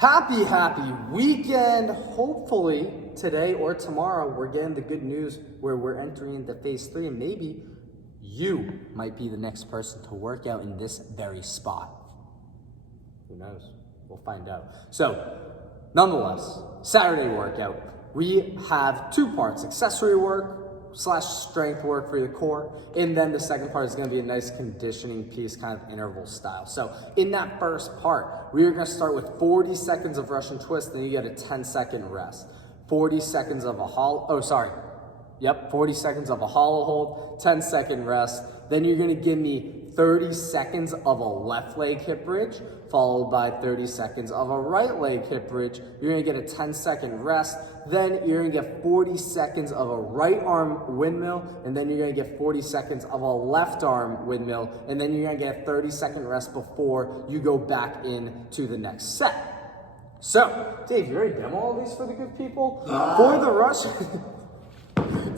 Happy weekend. Hopefully today or tomorrow we're getting the good news where we're entering into phase 3 and maybe you might be the next person to work out in this very spot. Who knows? We'll find out. So, nonetheless, Saturday workout. We have 2 parts, accessory work / strength work for your core, and then the second part is going to be a nice conditioning piece, kind of interval style. So in that first part, we are going to start with 40 seconds of Russian twist, then you get a 10-second rest. 40 seconds of a 40 seconds of a hollow hold, 10-second rest. Then you're going to give me 30 seconds of a left leg hip bridge, followed by 30 seconds of a right leg hip bridge. You're going to get a 10-second rest. Then you're going to get 40 seconds of a right arm windmill, and then you're going to get 40 seconds of a left arm windmill, and then you're going to get a 30-second rest before you go back into the next set. So, Dave, you ready to demo all these for the good people? For the Russian...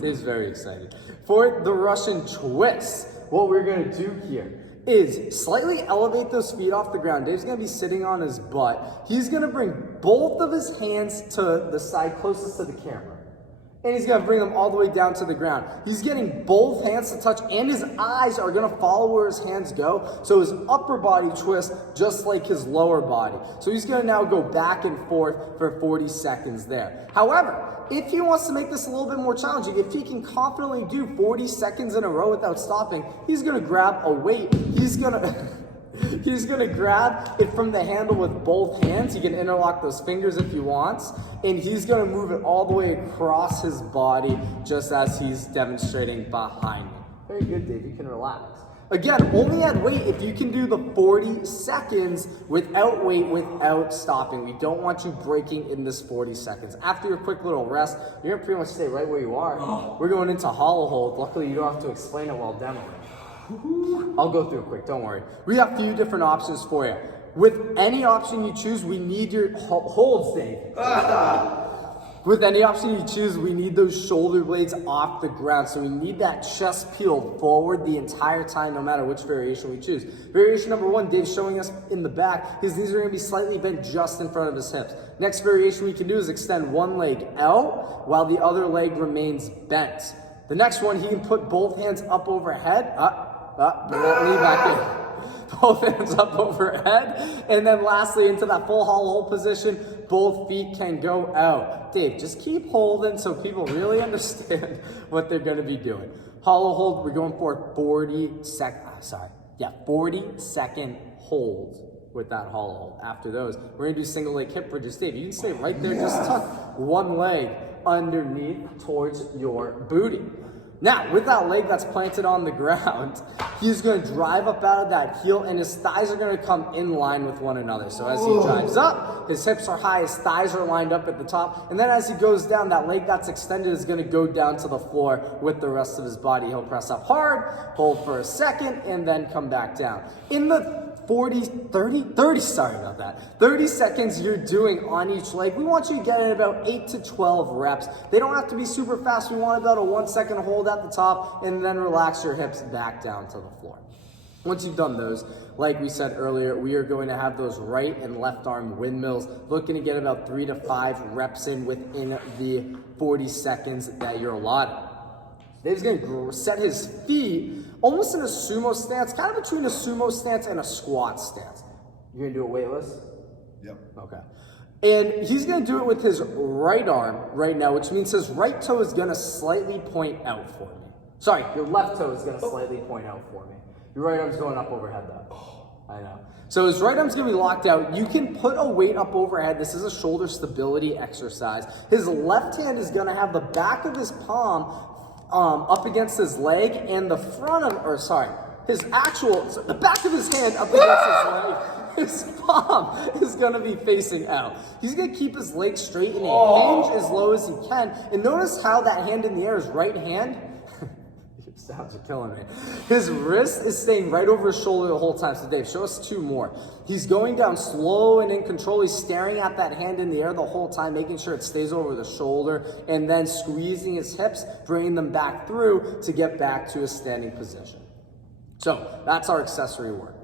Dave's very excited. For the Russian twist, what we're going to do here is slightly elevate those feet off the ground. Dave's going to be sitting on his butt. He's going to bring both of his hands to the side closest to the camera. And he's going to bring them all the way down to the ground. He's getting both hands to touch, and his eyes are going to follow where his hands go. So his upper body twists just like his lower body. So he's going to now go back and forth for 40 seconds there. However, if he wants to make this a little bit more challenging, if he can confidently do 40 seconds in a row without stopping, he's going to grab a weight. He's going to grab it from the handle with both hands. He can interlock those fingers if he wants. And he's going to move it all the way across his body, just as he's demonstrating behind me. Very good, Dave. You can relax. Again, only add weight if you can do the 40 seconds without weight, without stopping. We don't want you breaking in this 40 seconds. After your quick little rest, you're going to pretty much stay right where you are. We're going into hollow hold. Luckily, you don't have to explain it while demoing. I'll go through it quick, don't worry. We have a few different options for you. With any option you choose, we need your holds, Dave. With any option you choose, we need those shoulder blades off the ground. So we need that chest peeled forward the entire time, no matter which variation we choose. Variation number 1, Dave's showing us in the back. His knees are going to be slightly bent just in front of his hips. Next variation we can do is extend one leg out while the other leg remains bent. The next one, he can put both hands up overhead. Bring that knee back in. Both hands up overhead. And then lastly, into that full hollow hold position, both feet can go out. Dave, just keep holding so people really understand what they're going to be doing. Hollow hold, we're going for 40 second hold with that hollow hold. After those, we're going to do single leg hip bridges. Dave, you can stay right there, just tuck one leg underneath towards your booty. Now, with that leg that's planted on the ground, he's going to drive up out of that heel, and his thighs are going to come in line with one another. So as he drives up, his hips are high, his thighs are lined up at the top, and then as he goes down, that leg that's extended is going to go down to the floor with the rest of his body. He'll press up hard, hold for a second, and then come back down. In the 30 seconds you're doing on each leg, we want you to get in about 8 to 12 reps. They don't have to be super fast. We want about a 1 second hold at the top, and then relax your hips back down to the floor. Once you've done those, like we said earlier, we are going to have those right and left arm windmills, looking to get about 3 to 5 reps in within the 40 seconds that you're allotted. Dave's going to set his feet almost in a sumo stance, kind of between a sumo stance and a squat stance. You're going to do it weightless? Yep. Okay. And he's going to do it with his right arm right now, which means his right toe is going to slightly point out for me. Sorry, your left toe is going to slightly point out for me. Your right arm's going up overhead though. I know. So his right arm's going to be locked out. You can put a weight up overhead. This is a shoulder stability exercise. His left hand is going to have the back of his palm up against his leg, and the back of his hand up against his leg. His palm is going to be facing out. He's going to keep his legs straight and hinge as low as he can. And notice how that hand in the air is right hand. Your sounds are killing me. His wrist is staying right over his shoulder the whole time. So Dave, show us 2 more. He's going down slow and in control. He's staring at that hand in the air the whole time, making sure it stays over the shoulder, and then squeezing his hips, bringing them back through to get back to a standing position. So that's our accessory work.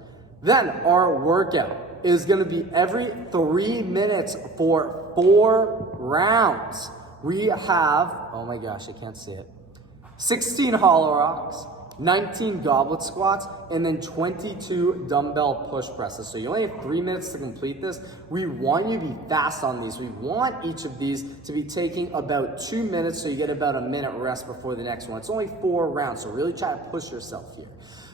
Then our workout. is gonna be every 3 minutes for 4 rounds. We have, oh my gosh, I can't see it, 16 hollow rocks, 19 goblet squats, and then 22 dumbbell push presses. So you only have 3 minutes to complete this. We want you to be fast on these. We want each of these to be taking about 2 minutes, so you get about a minute rest before the next one. It's only 4 rounds, so really try to push yourself here.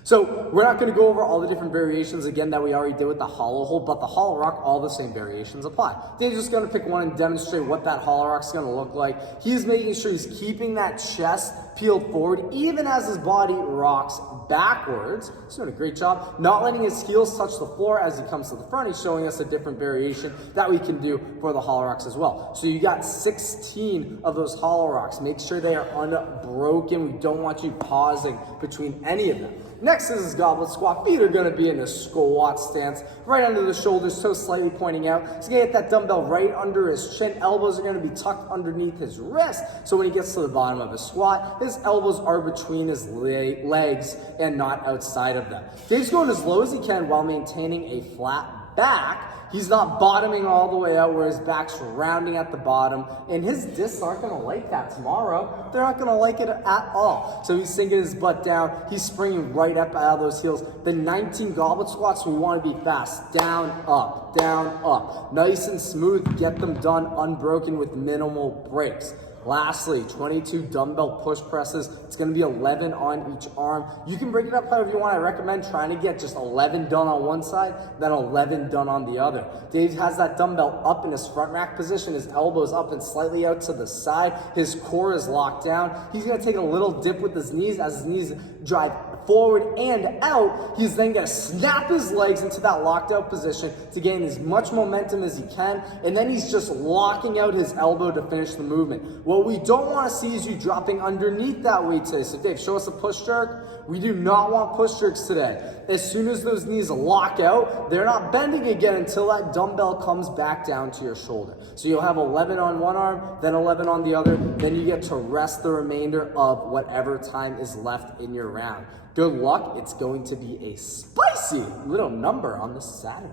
So we're not going to go over all the different variations again that we already did with the hollow hold, but the hollow rock, all the same variations apply. Dave's just going to pick one and demonstrate what that hollow rock's going to look like. He's making sure he's keeping that chest peeled forward even as his body rocks backwards. He's doing a great job. Not letting his heels touch the floor as he comes to the front. He's showing us a different variation that we can do for the hollow rocks as well. So you got 16 of those hollow rocks. Make sure they are unbroken. We don't want you pausing between any of them. Next is his goblet squat. Feet are going to be in the squat stance, right under the shoulders, toes slightly pointing out. He's going to get that dumbbell right under his chin. Elbows are going to be tucked underneath his wrist. So when he gets to the bottom of his squat, his elbows are between his legs and not outside of them. Dave's going as low as he can while maintaining a flat back. He's not bottoming all the way out where his back's rounding at the bottom, and his discs aren't gonna like that tomorrow. They're not gonna like it at all. So he's sinking his butt down. He's springing right up out of those heels. The 19 goblet squats, we wanna be fast. Down, up, down, up. Nice and smooth, get them done unbroken with minimal breaks. Lastly, 22 dumbbell push presses. It's gonna be 11 on each arm. You can break it up however you want. I recommend trying to get just 11 done on one side, then 11 done on the other. Dave has that dumbbell up in his front rack position, his elbows up and slightly out to the side. His core is locked down. He's gonna take a little dip with his knees as his knees drive forward and out. He's then gonna snap his legs into that locked out position to gain as much momentum as he can, and then he's just locking out his elbow to finish the movement. What we don't wanna see is you dropping underneath that weight today. So Dave, show us a push jerk. We do not want push jerks today. As soon as those knees lock out, they're not bending again until that dumbbell comes back down to your shoulder. So you'll have 11 on one arm, then 11 on the other, then you get to rest the remainder of whatever time is left in your round. Good luck. It's going to be a spicy little number on this Saturday.